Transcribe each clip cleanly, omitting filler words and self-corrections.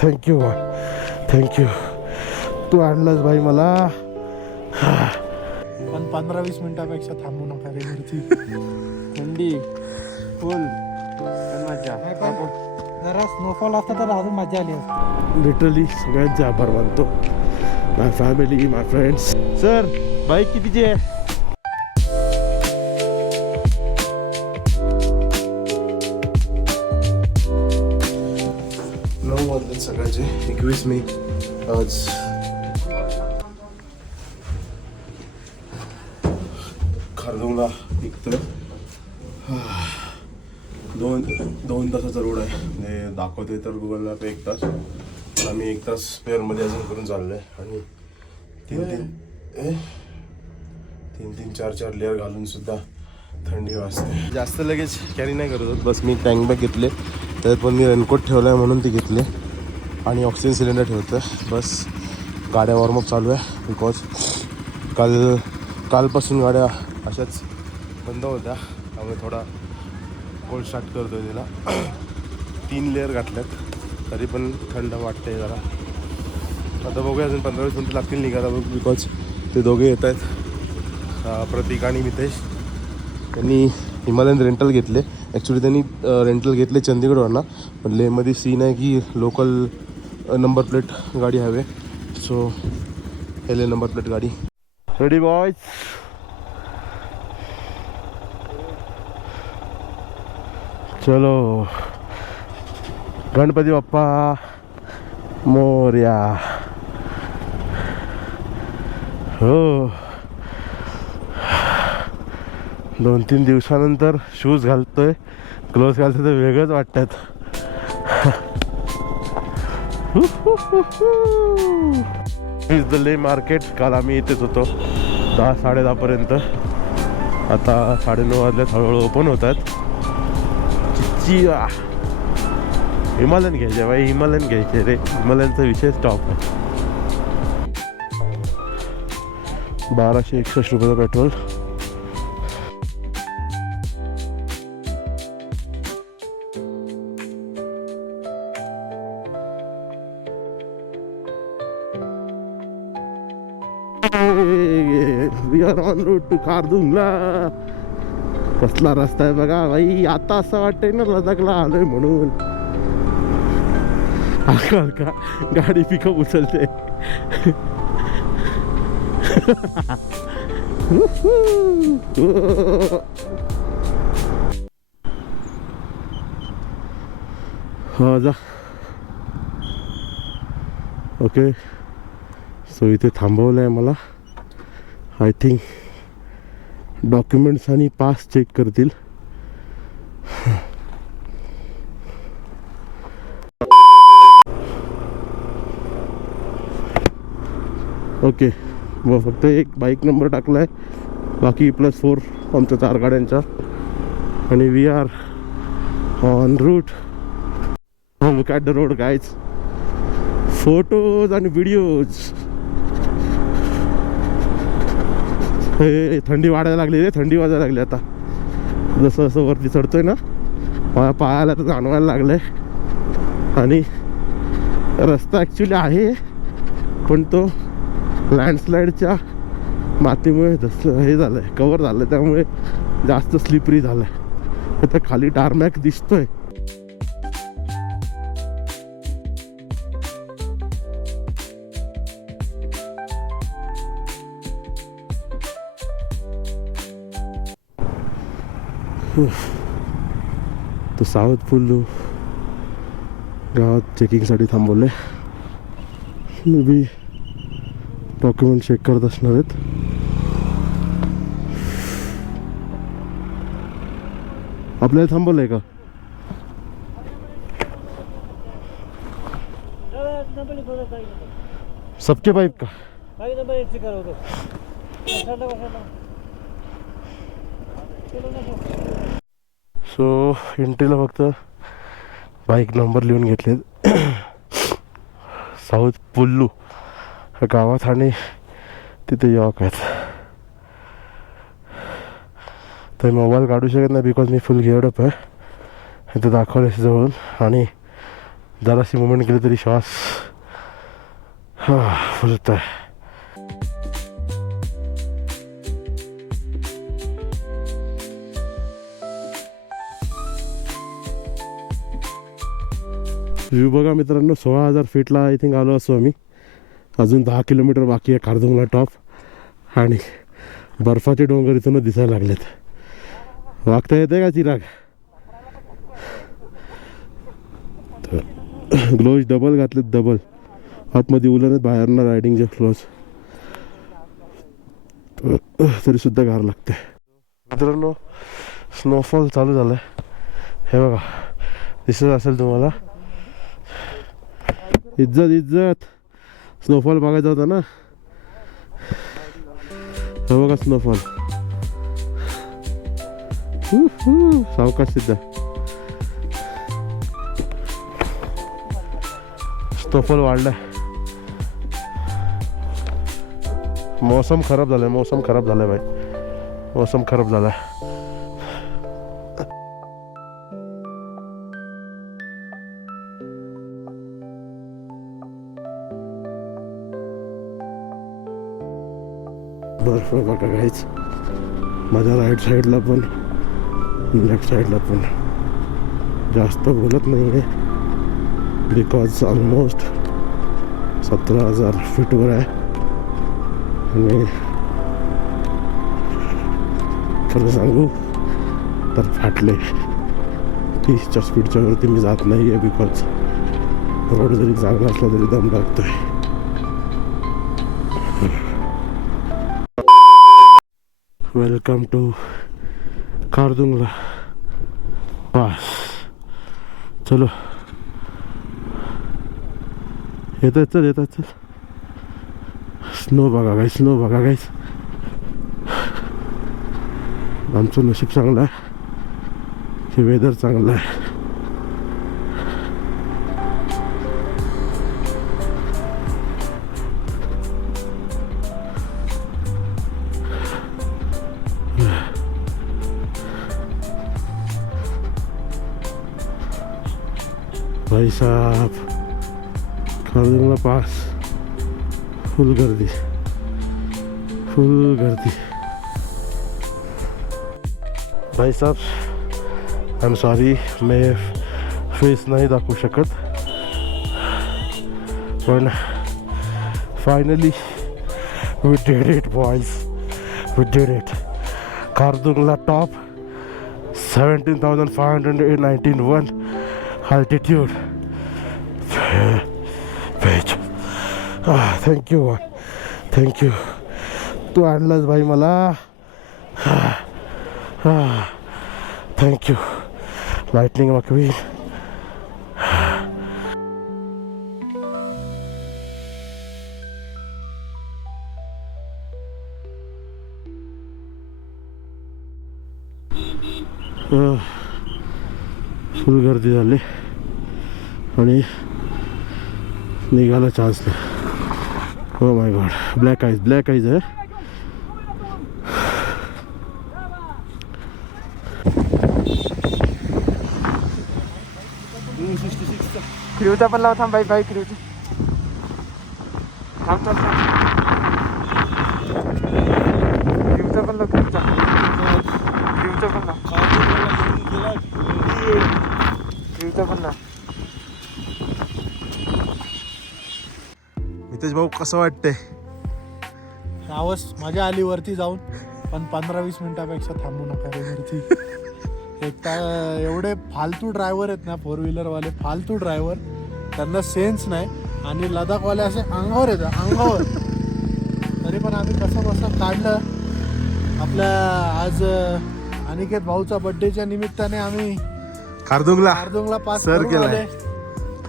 Thank you thank you, तू आणलंस भाई मला. पण 15-20 मिनिटापेक्षा थांबू नका रे मिरची. थंडी फुल पण मजा. जरा स्नोफॉल असता तर अजून मजा आली असती. लिटरली सगळ्यांचे आभार मानतो. माय फॅमिली, माय फ्रेंड्स. सर बाईक कितीची आहे? 9 वाजले सकाळचे 21 मे. आज खारदोंगला निघतं. दोन तासाचा रोड आहे म्हणजे दाखवते तर गुगल मॅप 1 तास. आम्ही 1 तास स्पेअरमध्ये अजून करून चाललो आहे. आणि तीन 4 लेअर घालून सुद्धा थंडी वाजते. जास्त लगेच कॅरी नाही करत होत. बस मी टँक बॅग घेतले, त्यात पण मी रेनकोट ठेवला आहे म्हणून ते घेतले. आणि ऑक्सिजन सिलेंडर ठेवतं. बस गाड्या वॉर्मअप चालू आहे बिकॉज कालपासून गाड्या अशाच बंद होत्या, त्यामुळे थोडा कोल्ड स्टार्ट करतो आहे तिला. 3 लेअर घातल्यात तरी पण थंड वाटते जरा. आता बघूया, अजून 15-20 मिनिटं लागतील निघायला बिकॉज ते दोघे येत आहेत, प्रतीक आणि मितेश. त्यांनी हिमालयन रेंटल घेतले. ॲक्च्युली त्यांनी रेंटल घेतले चंदीगडवरनं, पण लेहमध्ये सीन आहे की लोकल नंबर प्लेट गाडी हवे. सो हे नंबर प्लेट गाडी. Ready boys? चलो, गणपती बाप्पा मोरया. हो, 2-3 दिवसानंतर शूज घालतोय, ग्लोव्स घालतोय तर वेगळंच वाटतात. इज द ले मार्केट. काल आम्ही इथेच होतो 10-10:30 पर्यंत. आता 9:30 वाजल्यात, हळूहळू ओपन होतात. चिचिया हिमालयन घ्यायचे बाई, हिमालयन घ्यायचे रे. हिमालयनचा विषय स्टॉप आहे. 1261 रुपयाचं petrol. We are on road to Khardungla. कसला रस्ता आहे बघा भाई. आता असं वाटतंय ना लडाखला आलोय म्हणून. हलका गाडी पिकअप उचलते. हा जा. ओके, सो इथे थांबवलं आहे मला. आय थिंक डॉक्युमेंट्स आणि पास चेक करतील. ओके, व फक्त एक बाईक नंबर टाकला आहे, बाकी +4 आमच्या 4 गाड्यांचा. आणि we are on route. Look at the road guys. Photos आणि व्हिडिओज. हे थंडी वाढायला लागली रे, थंडी वाजायला लागली आता. जसं जसं वरती चढतोय ना, मला पायाला तर जाणवायला लागलं आहे. आणि रस्ता ॲक्च्युली आहे, पण तो लँडस्लाईडच्या मातीमुळे जसं हे झालं आहे, कवर झालं आहे, त्यामुळे जास्त स्लिपरी झालं आहे. आता खाली टारमॅक दिसतोय. तो साऊथ पुल्लू गावात चेकिंगसाठी थांबवले. मे बी डॉक्युमेंट चेक करत असणार आहेत. आपल्याला थांबवलंय का? सबके पाईप का? सो एंट्रीला फक्त बाईक नंबर लिहून घेतलेत. साऊथ पुल्लू गावात आणि तिथे यॉक आहेत. तर मोबाईल काढू शकत नाही बिकॉज मी फुल गिअर्ड अप आहे. इथे दाखवलं जवळून. आणि जराशी मुवमेंट केली तरी श्वास फुलत आहे. व्ह्यू बघा मित्रांनो, 16,000 फीटला आय थिंक आलो असतो आम्ही. अजून 10 किलोमीटर बाकी आहे खारदुंगला टॉप. आणि बर्फाचे डोंगर इथूनच दिसायला लागलेत. वागता येते का चिराग? ग्लोव्ज डबल घातलेत, डबल. आतमध्ये उलन आहेत, बाहेरनं रायडिंगचे ग्लोव्ज. तरी सुद्धा गार लागते मित्रांनो. स्नोफॉल चालू झालाय, हे बघा दिसत असेल तुम्हाला. इज्जत स्नोफॉल बघायचा होता ना. हे बघा स्नोफॉल. सावकाश सिद्धा. स्नोफॉल वाढलाय. मौसम खराब झालाय भाई. मौसम खराब झालाय. बर्फ बघा काहीच. माझ्या राईट साईडला पण लेफ्ट साईडला पण. जास्त बोलत नाही आहे बिकॉज ऑलमोस्ट 17,000 फीटवर आहे. आणि खरं सांगू तर फाटले. 30च्या स्पीडच्या वरती मी जात नाही आहे बिकॉज रोड जरी चांगला असला तरी दम लागतोय. Welcome to Khardungla pass. चलो येतात चल. स्नो बघा गाईस. आमचं नशीब चांगलं आहे की वेदर चांगलं आहे. भाई साहब खारदुंगला पास फुल गर्दी. भाई साहब आय एम सॉरी, मैं फेस नाही दाखवू शकत. पण finally we did it boys, we did it. Khardungla top 17,591 altitude. Thank you. तू आणलास भाई मला. Thank you Lightning McQueen. Full गर्दी झाली आणि निघायला चान्स नाही. Oh my God, black ice आहे. क्रूचा पण लाव. थांब बाई क्रूचा. थांब. क्रूचा पण लाव. क्रूचा पण लाव. मितेश भाऊ कसं वाटतंय? रावस मजा आली वरती जाऊन, पण 15-20 मिनिटापेक्षा थांबू नका रे वरती. एक तर एवढे फालतू ड्रायव्हर आहेत ना, 4 व्हीलरवाले फालतू ड्रायव्हर. त्यांना सेन्स नाही. आणि लडाखवाले असे अंगावर येतात, अंगावर. तरी पण आम्ही कसं काढलं. आपल्या आज अनिकेत भाऊचा बड्डेच्या निमित्ताने आम्ही खारदुंगला पास करून आले.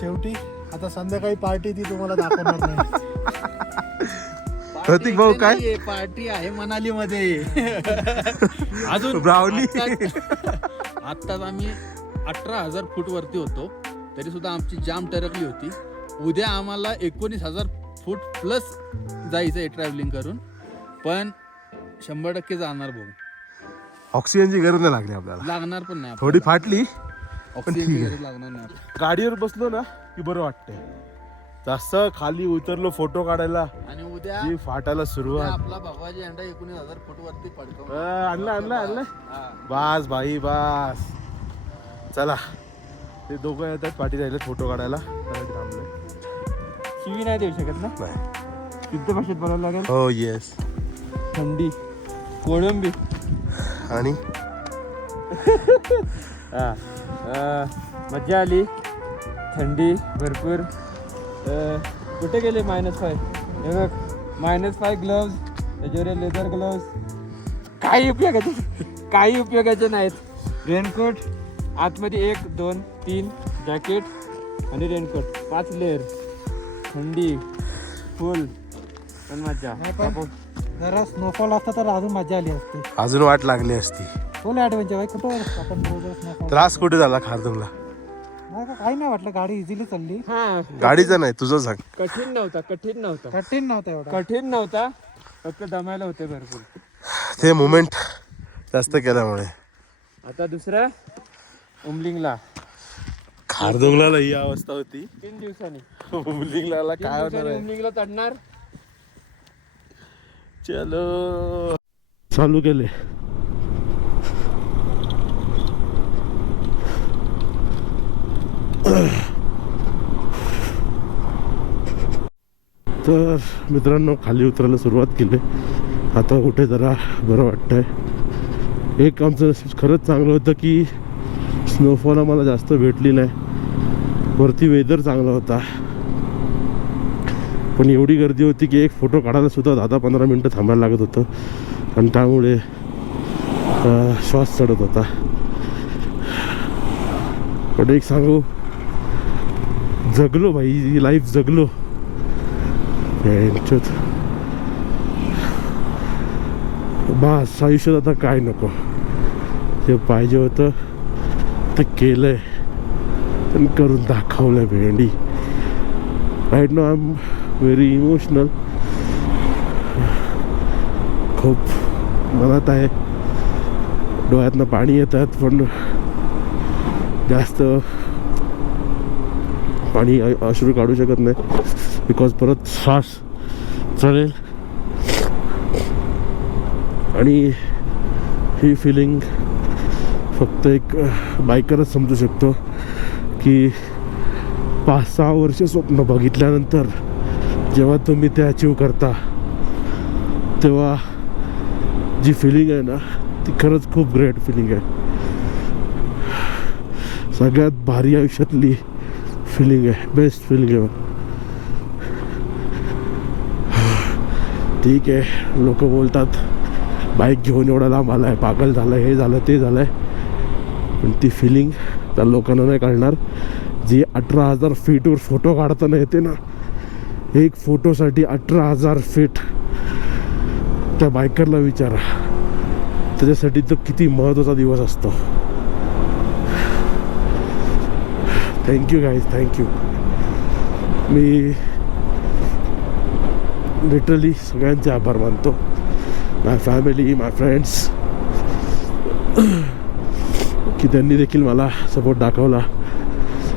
शेवटी आता संध्याकाळी पार्टी ती तुम्हाला दाखवणार नाही. प्रतीक भाऊ काय पार्टी आहे मनाली मध्ये. अजून ब्राउनी. आत्ताच आम्ही 18,000 फूट वरती होतो, तरी सुद्धा आमची जाम टरकली होती. उद्या आम्हाला 19,000 फूट प्लस जायचं आहे ट्रॅव्हलिंग करून. पण 100% जाणार भाऊ. ऑक्सिजनची गरज नाही लागली आपल्याला. लागणार पण नाही थोडी फाटली ऑक्सिजनची गरज लागणार नाही आपल्याला. गाडीवर बसलो ना की बरं वाटतंय. जसं खाली उतरलो फोटो काढायला आणि उद्या जी फाटायला उद्या सुरुवात. आपला भगवाजी अंडा 19,000 फूट वरती पडकवणार. आणलं हा. बास भाई बास. चला ते दोघं येतात पाठी राहिले फोटो काढायला. थांबले शिवी नाही देऊ शकत ना, नाही. शुद्ध भाषेत बोलायला लागेल. हो येस. थंडी, कोळंबी. आणि मजा आली, थंडी भरपूर. कुठे गेले -5? हे बघ -5 ग्लोव्ज, त्याच्यावर लेदर ग्लोव्ज. काही उपयोगाचे नाहीत. रेनकोट आतमध्ये 1, 2, 3 जॅकेट आणि रेनकोट 5 लेअर. थंडी फुल पण मजा. जरा स्नोफॉल असता तर अजून मजा आली असती. अजून वाट लागली असती. फुल ऍडव्हेंचर भाई. कुठं आपण रोज स्नोफॉल. त्रास कुठे झाला खारदुंगला? काही नाही वाटलं, गाडी इझिली चालली. हा, गाडीचा नाही तुझं सांग. कठीण नव्हता कठीण नव्हतं एवढं. कठीण नव्हता, फक्त दमायला होते भरपूर. ते मुमेंट जास्त केल्यामुळे. आता दुसरा उमलिंगला खारदुंगला ही अवस्था होती. 3 दिवसांनी उमलिंगला काय होणार आहे? उमलिंगला चढणार. चलो चालू केले. तर मित्रांनो खाली उतरायला सुरुवात केली. आता कुठे जरा बरं वाटतंय. एक आमचं नशीब खरंच चांगलं होतं की स्नोफॉल आम्हाला जास्त भेटली नाही. वरती वेदर चांगला होता, पण एवढी गर्दी होती की एक फोटो काढायला सुद्धा 10-15 मिनटं थांबायला लागत होतं. आणि त्यामुळे श्वास चढत होता. पण एक सांगू, जगलो भाई, लाईफ जगलो. बस आयुष्यात आता काय नको. जे पाहिजे होतं ते केलंय आणि करून दाखवलंय भेंडी. Right no I am very emotional. खूप मनात आहे, डोळ्यातनं पाणी येतात, पण जास्त पाणी अश्रू काढू शकत नाही बिकॉज परत श्वास चढेल. आणि ही फिलिंग फक्त एक बायकरच समजू शकतो की 5-6 वर्ष स्वप्न बघितल्यानंतर जेव्हा तुम्ही ते अचीव करता तेव्हा जी फिलिंग आहे ना ती खरंच खूप ग्रेट फिलिंग आहे. सगळ्यात भारी आयुष्यातली फिलिंग आहे, बेस्ट फिलिंग आहे. ठीक आहे, लोक बोलतात बाईक घेऊन एवढा लांब आलाय, पागल झालाय, हे झालं ते झालंय, पण ती फिलिंग त्या लोकांना नाही कळणार जी 18,000 फीटवर फोटो काढताना येते ना. एक फोटोसाठी 18,000 फीट त्या बायकरला विचारा, त्याच्यासाठी तो किती महत्त्वाचा दिवस असतो. Thank you guys, thank you. मी लिटरली सगळ्यांचे आभार मानतो. माय फॅमिली, माय फ्रेंड्स, की त्यांनी देखील मला सपोर्ट दाखवला.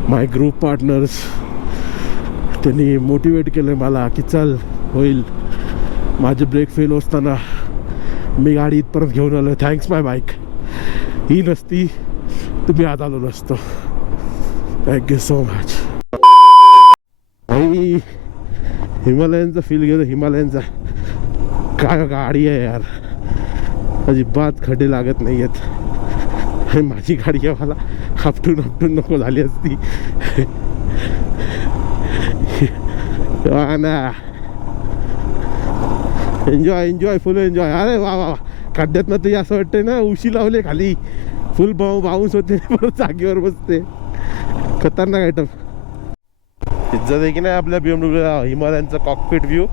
माय ग्रुप पार्टनर्स, त्यांनी मोटिवेट केलं मला की चल होईल. माझे ब्रेक फेल असताना मी गाडी इथपर्यंत घेऊन आलो. थँक्स माय बाईक. ही नसती तुम्ही आज आलो नसतो. Thank you so much. आणि हिमालयनचा फील घेतो. हिमालयनचा काय गाडी आहे यार, अजिबात खड्डे लागत नाही आहेत. माझी गाडी आहे, मला आपटून नको झाली असती. ना एन्जॉय एन्जॉय, फुल एन्जॉय. अरे वा वा, खड्ड्यात ना ते असं वाटतंय ना उशी लावले खाली, फुल बाउन्स होते, परत जागेवर बसते. खतरनाक आयटम. इज्जत आहे की नाही आपल्या BMW हिमालयनचा कॉकपिट व्ह्यू.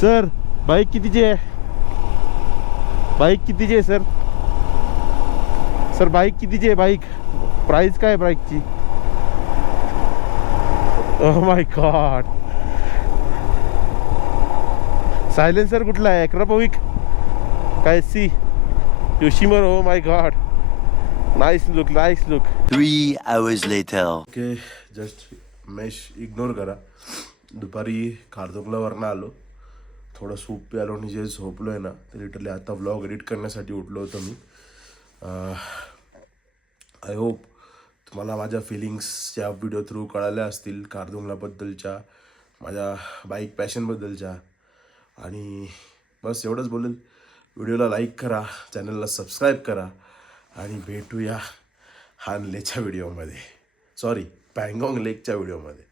सर बाईक कितीची आहे? बाईक कितीची आहे सर? सर बाईक कितीची आहे? बाईक प्राइस काय बाईकची? Oh my God. सायलेन्सर कुठला आहे? क्रपोविक काय सी Yoshimura? Oh my God, nice look 3 hours later. Okay just mess ignore करा. दुपारी खारदोंगलावरनं आलो, थोडं सूप प्यालो आणि जे झोपलो आहे ना ते लिटरली आता व्लॉग एडिट करण्यासाठी उठलो होतो मी. आय होप तुम्हाला माझ्या फिलिंग्स या व्हिडिओ थ्रू कळाल्या असतील, खारदोंगलाबद्दलच्या, माझ्या बाईक पॅशनबद्दलच्या. आणि बस एवढंच बोलेल. व्हिडिओला लाईक करा, चॅनलला सबस्क्राईब करा आणि भेटूया हान लेकच्या व्हिडिओमध्ये, सॉरी पँगॉंग लेकच्या व्हिडिओमध्ये.